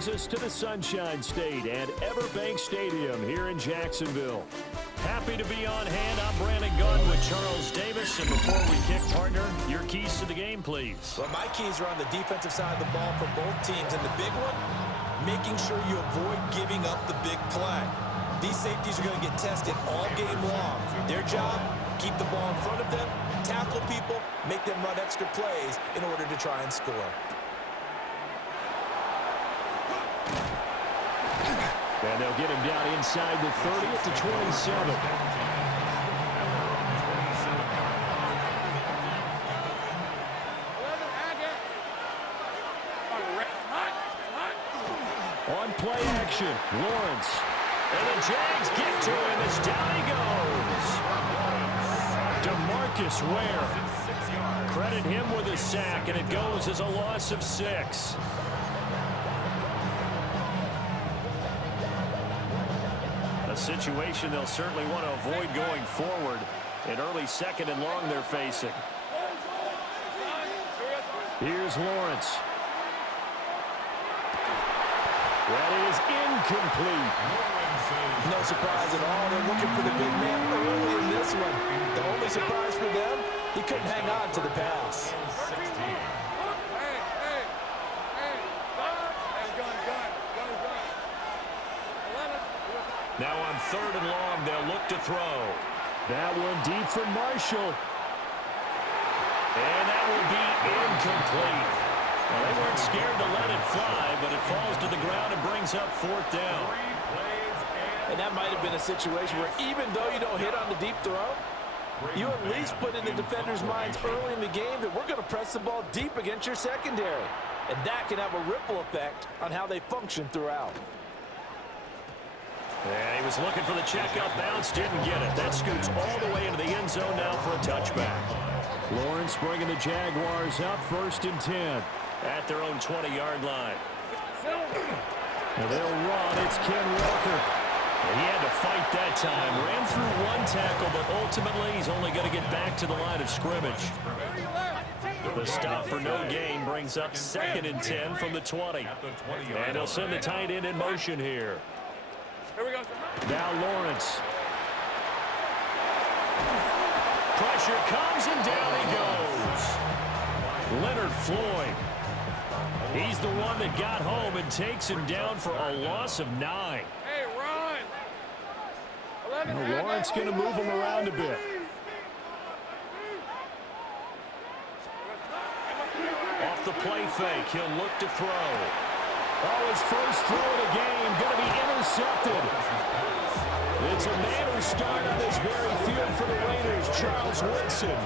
brings us to the Sunshine State and Everbank Stadium here in Jacksonville. Happy to be on hand. I'm Brandon Gunn with Charles Davis. And before we kick, partner, your keys to the game, please. Well, my keys are on the defensive side of the ball for both teams. And the big one, making sure you avoid giving up the big play. These safeties are going to get tested all game long. Their job, keep the ball in front of them, tackle people, make them run extra plays in order to try and score. And they'll get him down inside the 30 at the 27. On play action, Lawrence. And the Jags get to him as down he goes. DeMarcus Ware. Credit him with a sack, and it goes as a loss of 6. A situation they'll certainly want to avoid going forward. An early 2nd and long they're facing. Here's Lawrence. That is incomplete. No surprise at all. They're looking for the big man early in this one. The only surprise for them, he couldn't hang on to the pass. Now on 3rd and long, they'll look to throw. That one deep for Marshall. And that will be incomplete. Well, they weren't scared to let it fly, but it falls to the ground and brings up 4th down. And that might have been a situation where even though you don't hit on the deep throw, you at least put in the defenders' minds early in the game that we're going to press the ball deep against your secondary. And that can have a ripple effect on how they function throughout. And he was looking for the checkup bounce, didn't get it. That scoots all the way into the end zone now for a touchback. Lawrence bringing the Jaguars up 1st and 10 at their own 20-yard line. And they'll run. It's Ken Walker. And he had to fight that time. Ran through one tackle, but ultimately he's only going to get back to the line of scrimmage. The stop for no gain brings up 2nd and 10 from the 20. And he'll send the tight end in motion here. Now Lawrence. Pressure comes and down he goes. Leonard Floyd. He's the one that got home and takes him down for a loss of 9. Hey, Ron. Well, Lawrence going to move him around a bit. Off the play fake, he'll look to throw. Oh, his first throw of the game going to be intercepted. It's a manner start on this very field for the Raiders, Charles Woodson.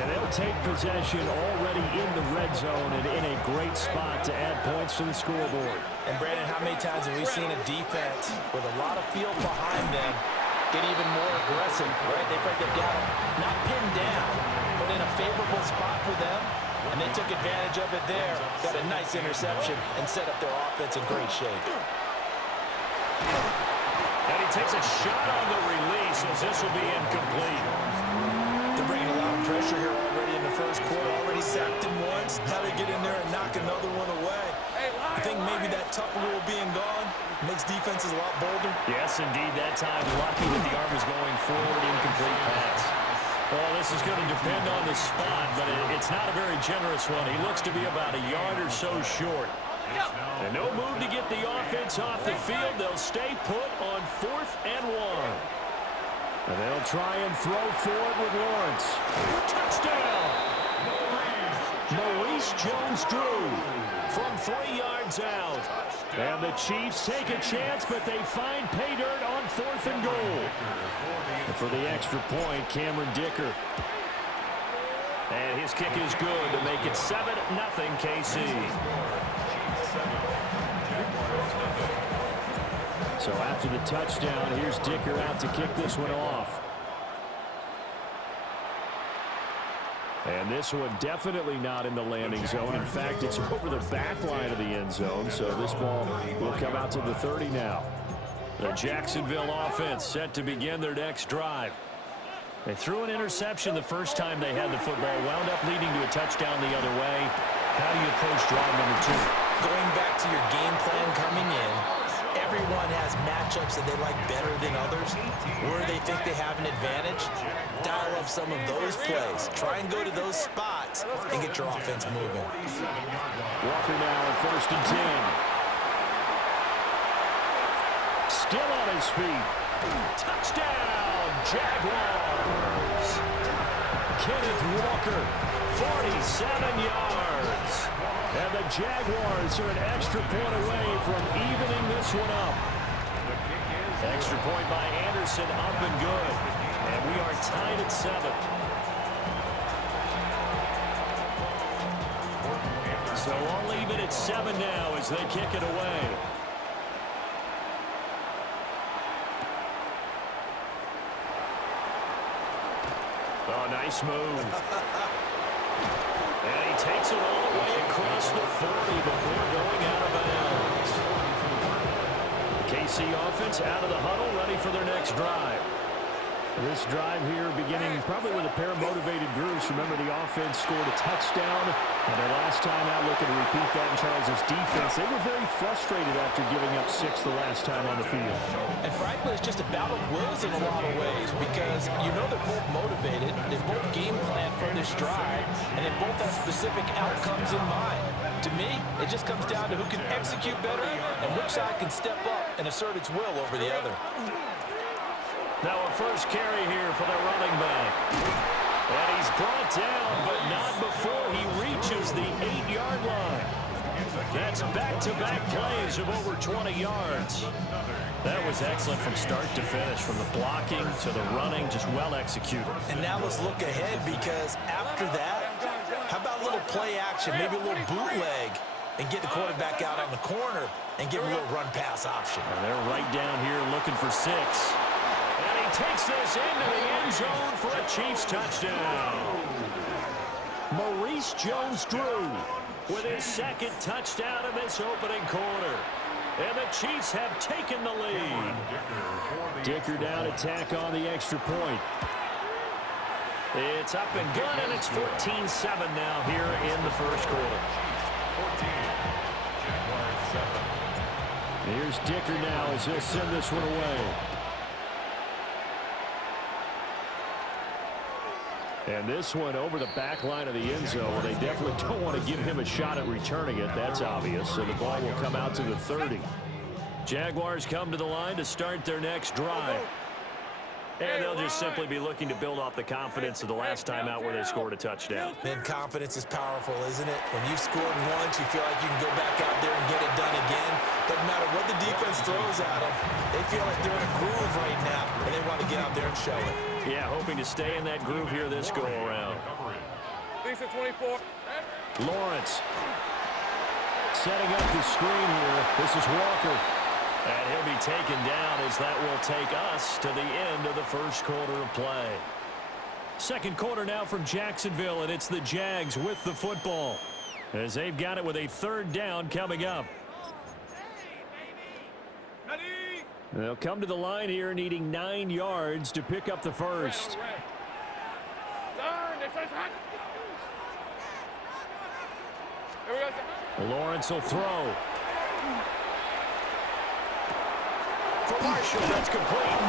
And they'll take possession already in the red zone and in a great spot to add points to the scoreboard. And Brandon, how many times have we seen a defense with a lot of field behind them get even more aggressive, right? They think they've got them not pinned down, but in a favorable spot for them. And they took advantage of it there. Got a nice interception and set up their offense in great shape. And he takes a shot on the release as this will be incomplete. They're bringing a lot of pressure here already in the first quarter. Already sacked him once. Now they get in there and knock another one away. I think maybe that tuck rule being gone makes defenses a lot bolder. Yes, indeed. That time, lucky that the arm was going forward, incomplete pass. Well, this is going to depend on the spot, but it's not a very generous one. He looks to be about a yard or so short. And no move to get the offense off the field. They'll stay put on 4th and 1. And they'll try and throw forward with Lawrence. Touchdown! Maurice Jones-Drew from 3 yards out. And the Chiefs take a chance, but they find pay dirt on 4th and goal. And for the extra point, Cameron Dicker. And his kick is good to make it 7-0 KC. So after the touchdown, here's Dicker out to kick this one off. And this one definitely not in the landing zone. In fact, it's over the back line of the end zone. So this ball will come out to the 30 now. The Jacksonville offense set to begin their next drive. They threw an interception the first time they had the football, wound up leading to a touchdown the other way. How do you approach drive number 2? Going back to your game against matchups that they like better than others, where they think they have an advantage, dial up some of those plays. Try and go to those spots and get your offense moving. Walker now on 1st and 10. Still on his feet. Touchdown, Jaguars. Kenneth Walker, 47 yards. And the Jaguars are an extra point away from evening this one up. Extra point by Anderson, up and good. And we are tied at 7. So all even at 7 now as they kick it away. Oh, nice move. And he takes it all the way across the 40 before going out of bounds. KC offense out of the huddle, ready for their next drive. This drive here beginning probably with a pair of motivated groups. Remember, the offense scored a touchdown, and their last time out looking to repeat that in Charles' defense. They were very frustrated after giving up 6 the last time on the field. And frankly, it's just a battle of wills in a lot of ways because you know they're both motivated, they both game plan for this drive, and they both have specific outcomes in mind. To me, it just comes down to who can execute better and which side can step up and assert its will over the other. Now a first carry here for the running back. And he's brought down, but not before he reaches the 8-yard line. That's back-to-back plays of over 20 yards. That was excellent from start to finish, from the blocking to the running, just well executed. And now let's look ahead because after that, how about a little play action, maybe a little bootleg, and get the quarterback out on the corner and give him a little run-pass option. And they're right down here looking for 6. And he takes this into the end zone for a Chiefs touchdown. Maurice Jones-Drew with his 2nd touchdown in this opening quarter. And the Chiefs have taken the lead. Dicker down, attack on the extra point. It's up and good, and it's 14-7 now here in the first quarter. 14. Here's Dicker now as he'll send this one away. And this one over the back line of the end zone. They definitely don't want to give him a shot at returning it. That's obvious. So the ball will come out to the 30. Jaguars come to the line to start their next drive. And they'll just simply be looking to build off the confidence of the last time out where they scored a touchdown. Man, confidence is powerful, isn't it? When you've scored once, you feel like you can go back out there and get it done again. Doesn't matter what the defense throws at them. They feel like they're in a groove right now, and they want to get out there and show it. Yeah, hoping to stay in that groove here this go-around. Lisa 24. Lawrence setting up the screen here. This is Walker. And he'll be taken down as that will take us to the end of the first quarter of play. Second quarter now from Jacksonville, and it's the Jags with the football as they've got it with a 3rd down coming up. They'll come to the line here needing 9 yards to pick up the first. Lawrence will throw. For Marshall, that's complete.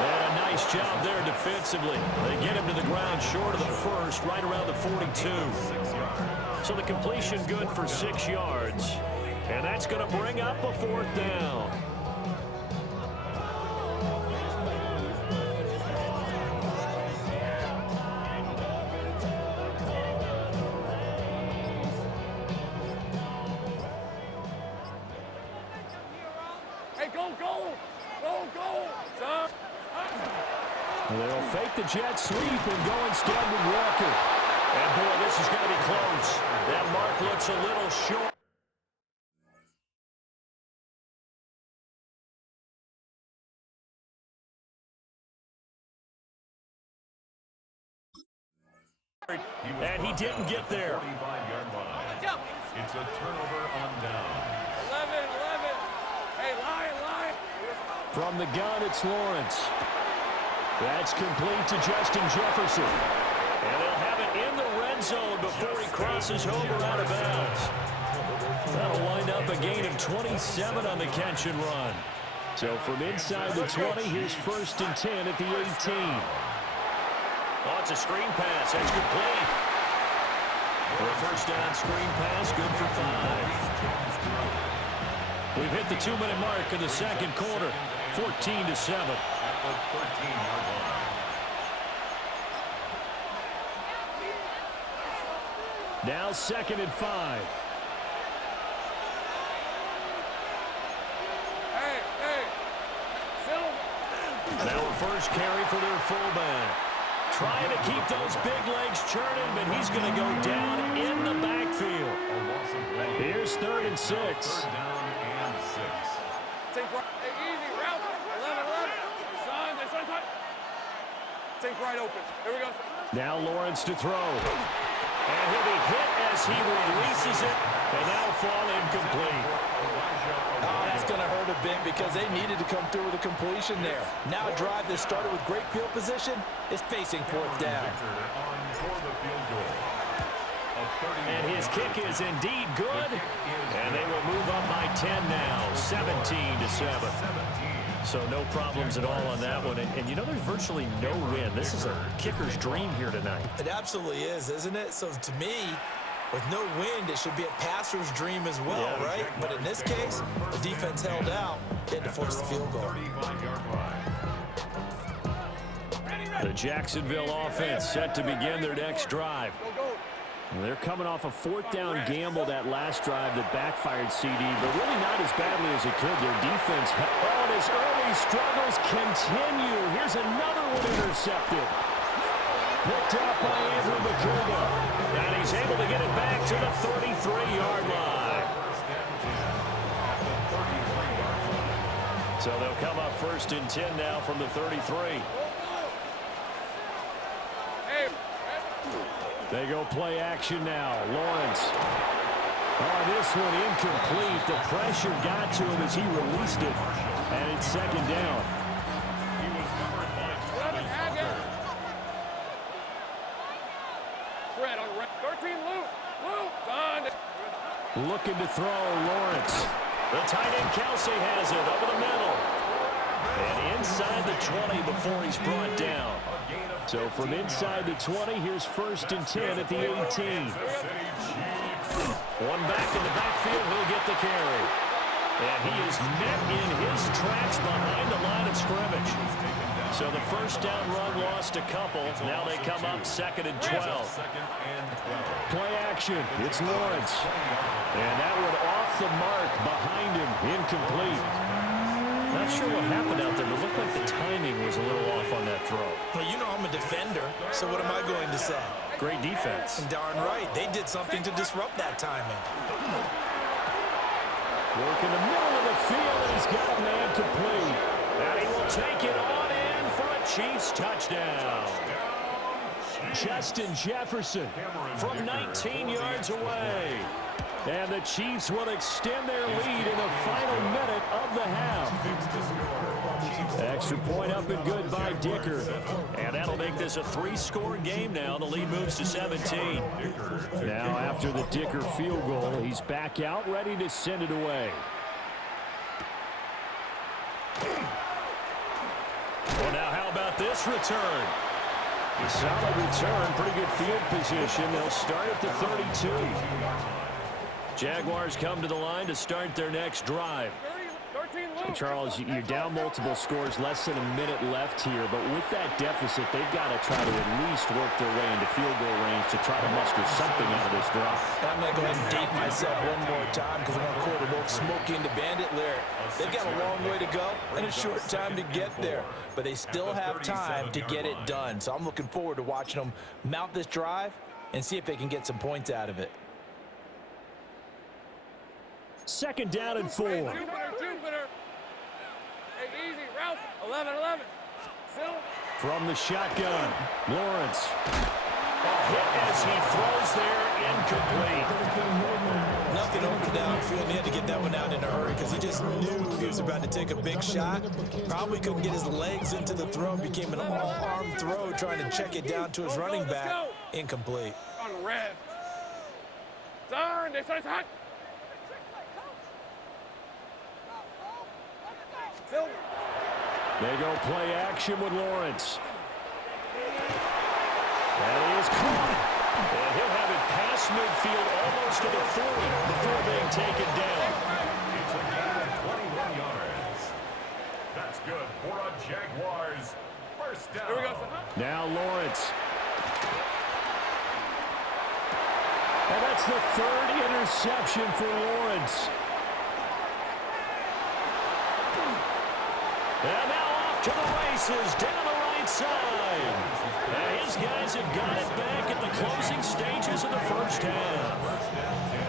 And a nice job there defensively. They get him to the ground short of the first, right around the 42. So the completion good for 6 yards. And that's going to bring up a 4th down. They'll fake the jet sweep and go instead with Walker. And boy, this is going to be close. That mark looks a little short. And he didn't get there. It's a turnover on down. 11. Hey, line. From the gun, it's Lawrence. That's complete to Justin Jefferson. And they'll have it in the red zone before he crosses over out of bounds. That'll wind up a gain of 27 on the catch and run. So from inside the 20, here's 1st and 10 at the 18. Oh, it's a screen pass. That's complete. For a 1st down screen pass, good for 5. We've hit the 2-minute mark in the 2nd quarter, 14-7. Now 2nd and 5. Now a first carry for their fullback. Trying to keep those big legs churning, but he's going to go down in the backfield. Here's 3rd and 6. Third down and 6. Take right, easy, route, 11. Take right open. Here we go. Now Lawrence to throw. And he'll be hit as he releases it, and that'll fall incomplete. Oh, that's going to hurt a bit because they needed to come through with a completion there. Now a drive that started with great field position is facing 4th down. And his kick is indeed good, and they will move up by 10 now, 17-7. So no problems at all on that one. And you know, there's virtually no wind. This is a kicker's dream here tonight. It absolutely is, isn't it? So to me, with no wind, it should be a passer's dream as well, Yeah, right? But in this case, the defense held out. They had to force the field goal. The Jacksonville offense set to begin their next drive. They're coming off a 4th down gamble that last drive that backfired CD, but really not as badly as it could. Their defense, oh, and his early struggles continue. Here's another one intercepted. Picked up by Andrew McCouga. And he's able to get it back to the 33-yard line. So they'll come up 1st and 10 now from the 33. They go play action now. Lawrence. Oh, this one incomplete. The pressure got to him as he released it. And it's 2nd down. He was covered by 13 Luke. Looking to throw, Lawrence. The tight end Kelsey has it over the middle. And inside the 20 before he's brought down. So from inside the 20, here's 1st and 10 at the 18. One back in the backfield, he'll get the carry. And he is met in his tracks behind the line of scrimmage. So the 1st down run lost a couple. Now they come up 2nd and 12. Play action. It's Lawrence. And that one off the mark behind him. Incomplete. Not sure what happened out there, but it looked like the timing was a little off on that throw. Well, you know I'm a defender, so what am I going to say? Great defense. Darn right. They did something to disrupt that timing. Work in the middle of the field, and he's got a man complete. And he will take it on in for a Chiefs touchdown. Justin Jefferson from 19 yards away. And the Chiefs will extend their lead in the final minute of the half. Extra point up and good by Dicker. And that'll make this a 3-score game now. The lead moves to 17. Now after the Dicker field goal, he's back out ready to send it away. Well, now how about this return? A solid return, pretty good field position. They'll start at the 32. Jaguars come to the line to start their next drive. Charles, you're down multiple scores, less than a minute left here, but with that deficit, they've got to try to at least work their way into field goal range to try to muster something out of this drive. I'm going to go ahead and date myself one more time because I want to quote an old Smokey and the Bandit lyric. They've got a long way to go and a short time to get there, but they still have time to get it done. So I'm looking forward to watching them mount this drive and see if they can get some points out of it. 2nd down and 4. Jupiter. Hey, easy, Ralph. 11. From the shotgun, Lawrence. Hit as he throws there, incomplete. Nothing open downfield. He had to get that one out in a hurry because he just knew he was about to take a big shot. Probably couldn't get his legs into the throw. Became an all-arm throw trying to check it down to his running back. Incomplete. On red. Darn, it's hot. They go play action with Lawrence. And he is caught. And he'll have it past midfield almost to the 40 before being taken down. It's a gain of 21 yards. That's good for a Jaguars first down. Here we go. Now Lawrence. And that's the third interception for Lawrence. And now off to the races down the right side. And his guys have got it back at the closing stages of the first half. First down 10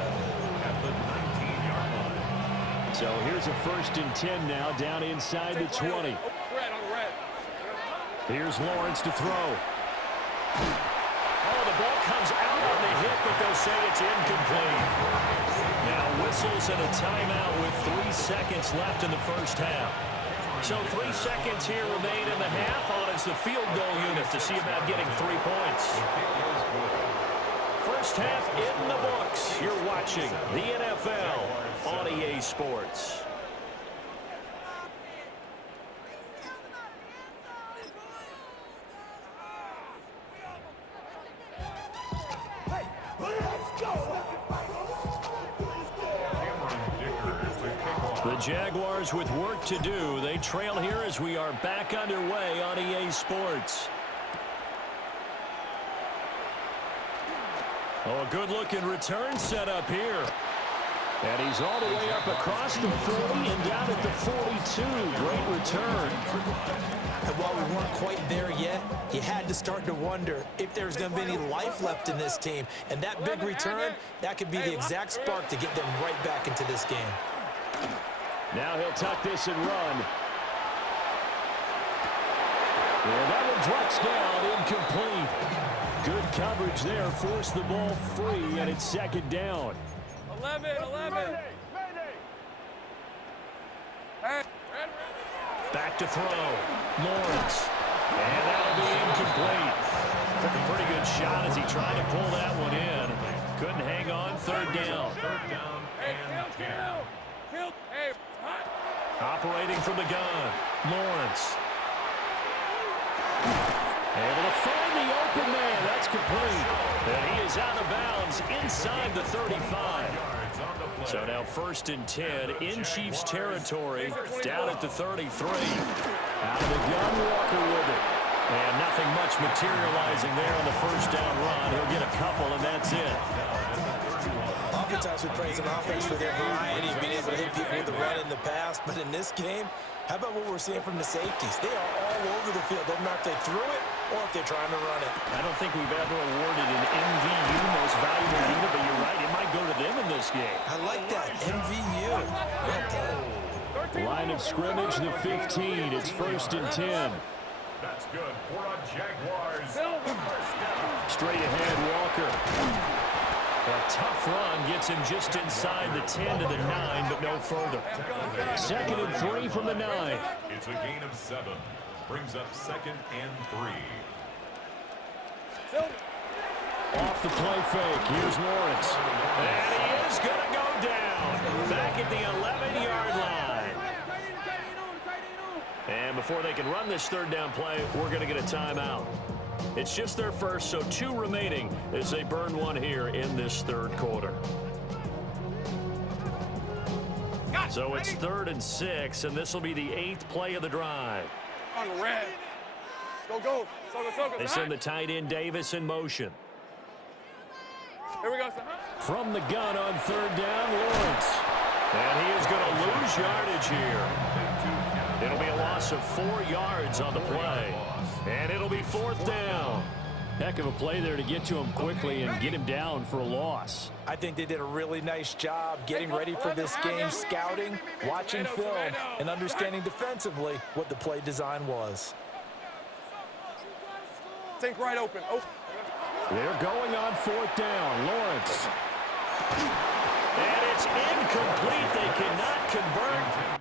at the 19-yard line. So here's a 1st and 10 now down inside the 20. Red on red. Here's Lawrence to throw. Oh, the ball comes out on the hit, but they'll say it's incomplete. Now whistles and a timeout with 3 seconds left in the first half. So 3 seconds here remain in the half on as the field goal unit to see about getting 3 points. First half in the books. You're watching the NFL on EA Sports. The Jaguars with work to do. They trail here as we are back underway on EA Sports. Oh, a good-looking return set up here. And he's all the way up across the 40 and down at the 42. Great return. And while we weren't quite there yet, you had to start to wonder if there's going to be any life left in this team. And that big return, that could be the exact spark to get them right back into this game. Now he'll tuck this and run. And that one drops down, incomplete. Good coverage there, forced the ball free, and it's 2nd down. 11. Back to throw. Lawrence. And that'll be incomplete. Took a pretty good shot as he tried to pull that one in. Couldn't hang on, 3rd down. Third down and 10. Hey, Operating from the gun, Lawrence. Able to find the open man. That's complete. And he is out of bounds inside the 35. So now 1st and 10 in Chiefs territory, down at the 33. Out of the gun, Walker with it. And nothing much materializing there on the 1st down run. He'll get a couple, and that's it. Oftentimes we praise an offense for their variety, being able to hit people with the run in the past. But in this game, how about what we're seeing from the safeties? They are all over the field. Doesn't matter if they threw it or if they're trying to run it. I don't think we've ever awarded an MVU, most valuable unit, but you're right, it might go to them in this game. I like that. MVU. Well done. Line of scrimmage, the 15. It's 1st and 10. That's good for a Jaguars first down. Straight ahead, Walker. A tough run gets him just inside the 10 to the 9, but no further. 2nd and 3 from the 9. It's a gain of 7. Brings up 2nd and 3. Off the play fake. Here's Lawrence. And he is going to go down. Back at the 11-yard line. And before they can run this 3rd down play, we're going to get a timeout. It's just their first, so 2 remaining as they burn one here in this 3rd quarter. So it's 3rd and 6, and this will be the 8th play of the drive. on the red. Go. They send the tight end Davis in motion. Here we go. From the gun on 3rd down, Lawrence. And he is going to lose yardage here. It'll be a loss of 4 yards on the play. And it'll be 4th down. Heck of a play there to get to him quickly and get him down for a loss. I think they did a really nice job getting ready for this game, scouting, watching film, and understanding defensively what the play design was. Think right open. Oh. They're going on 4th down. Lawrence. And it's incomplete. They cannot convert.